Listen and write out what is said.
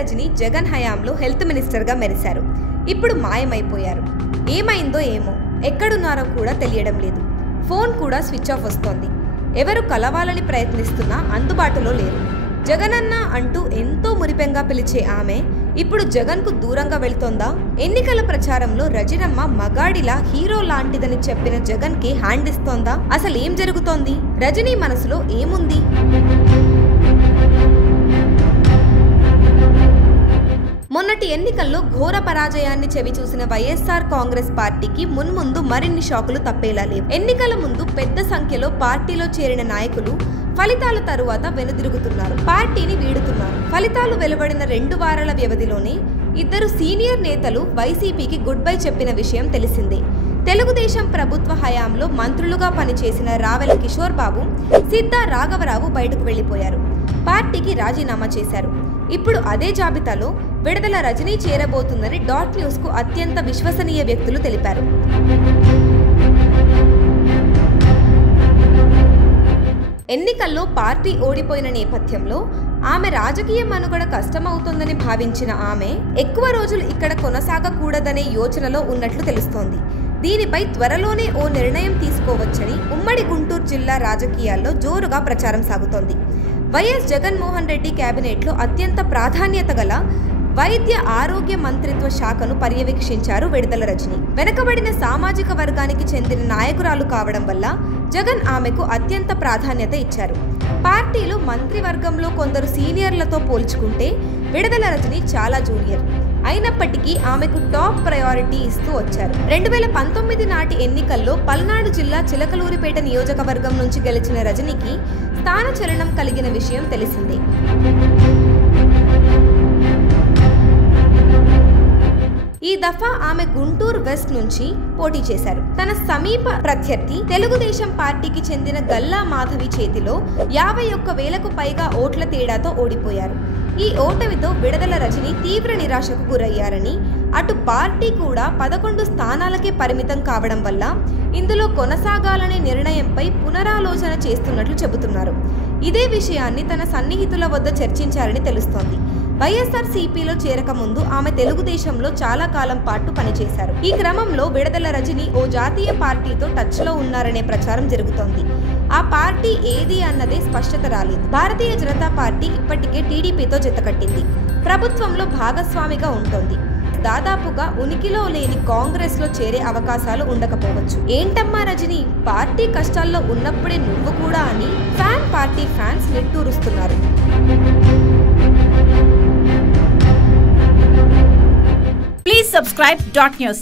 రజని జగన్ హయాంలో హెల్త్ మినిస్టర్గా మెరిశారు. ఇప్పుడు మాయమైపోయారు. ఏమైందో ఏమో, ఎక్కడున్నారో కూడా తెలియడం లేదు. ఫోన్ కూడా స్విచ్ ఆఫ్ వస్తోంది. ఎవరు కలవాలని ప్రయత్నిస్తున్నా అందుబాటులో లేరు. జగనన్న అంటూ ఎంతో మురిపెంగా పిలిచే ఆమె ఇప్పుడు జగన్కు దూరంగా వెళ్తోందా? ఎన్నికల ప్రచారంలో రజనమ్మ మగాడిలా హీరో లాంటిదని చెప్పిన జగన్కి హ్యాండ్ ఇస్తోందా? అసలు ఏం జరుగుతోంది? రజనీ మనసులో ఏముంది? మొన్నటి ఎన్నికల్లో ఘోర పరాజయాన్ని చవిచూసిన వైఎస్ఆర్ కాంగ్రెస్ పార్టీకి మున్ముందు మరిన్ని షాకులు తప్పేలా లేవు. ఎన్నికల ముందు పెద్ద సంఖ్యలో పార్టీలో చేరిన నాయకులు ఫలితాల తరువాత వెనుదిరుగుతున్నారు, పార్టీని వీడుతున్నారు. ఫలితాలు వెలువడిన 2 వారాల వ్యవధిలోనే 2 సీనియర్ నేతలు వైసీపీకి గుడ్ బై చెప్పిన విషయం తెలిసిందే. తెలుగుదేశం ప్రభుత్వ హయాంలో మంత్రులుగా పనిచేసిన రావెల కిషోర్ బాబు, సిద్ధా రాఘవరావు బయటకు వెళ్లిపోయారు. పార్టీకి రాజీనామా చేశారు. ఇప్పుడు అదే జాబితాలో విడుదల రజనీ చేరబోతుందని డాట్ న్యూస్కు అత్యంత విశ్వసనీయ వ్యక్తులు తెలిపారు. ఎన్నికల్లో పార్టీ ఓడిపోయిన నేపథ్యంలో ఆమె రాజకీయ మనుగడ కష్టమవుతోందని భావించిన ఆమె ఎక్కువ రోజులు ఇక్కడ కొనసాగకూడదనే యోచనలో ఉన్నట్లు తెలుస్తోంది. దీనిపై త్వరలోనే ఓ నిర్ణయం తీసుకోవచ్చని ఉమ్మడి గుంటూరు జిల్లా రాజకీయాల్లో జోరుగా ప్రచారం సాగుతోంది. వైఎస్ జగన్మోహన్ రెడ్డి కేబినెట్లో అత్యంత ప్రాధాన్యత గల వైద్య ఆరోగ్య మంత్రిత్వ శాఖను పర్యవేక్షించారు విడుదల రజని. వెనుకబడిన సామాజిక వర్గానికి చెందిన నాయకురాలు కావడం వల్ల జగన్ ఆమెకు అత్యంత ప్రాధాన్యత ఇచ్చారు. పార్టీలో మంత్రివర్గంలో కొందరు సీనియర్లతో పోల్చుకుంటే విడుదల రజని చాలా జూనియర్. అయినప్పటికీ ఆమెకు టాప్ ప్రయారిటీ ఇస్తూ వచ్చారు. 2019 నాటి ఎన్నికల్లో పల్నాడు జిల్లా చిలకలూరిపేట నియోజకవర్గం నుంచి గెలిచిన రజనికి స్థానచలనం కలిగిన విషయం తెలిసిందే. ఈ దఫా ఆమె గుంటూరు వెస్ట్ నుంచి పోటీ చేశారు. తన సమీప ప్రత్యర్థి తెలుగుదేశం పార్టీకి చెందిన గల్లా మాధవి చేతిలో 51,000కు పైగా ఓట్ల తేడాతో ఓడిపోయారు. ఈ ఓటమితో విడుదల రజని తీవ్ర నిరాశకు గురయ్యారని, అటు పార్టీ కూడా 11 స్థానాలకే పరిమితం కావడం వల్ల ఇందులో కొనసాగాలనే నిర్ణయంపై పునరాలోచన చేస్తున్నట్లు చెబుతున్నారు. ఇదే విషయాన్ని తన సన్నిహితుల వద్ద చర్చించారని తెలుస్తోంది. వైఎస్ఆర్సీపీలో చేరకముందు ఆమె తెలుగుదేశంలో చాలా కాలం పాటు పనిచేశారు. ఈ క్రమంలో విడుదల రజని ఓ జాతీయ పార్టీతో టచ్లో ఉన్నారనే ప్రచారం జరుగుతోంది. ఆ పార్టీ ఏది అన్నదే స్పష్టత రాలేదు. భారతీయ జనతా పార్టీ ఇప్పటికే టీడీపీతో జతకట్టింది. ప్రభుత్వంలో భాగస్వామిగా ఉంటుంది. దాదాపుగా ఉనికిలో లేని కాంగ్రెస్ లో చేరే అవకాశాలు ఉండకపోవచ్చు. ఏంటమ్మా రజని, పార్టీ కష్టాల్లో ఉన్నప్పుడే నువ్వు కూడా అని పార్టీ ఫ్యాన్స్ నిట్టూరుస్తున్నారు. Please subscribe Dot News.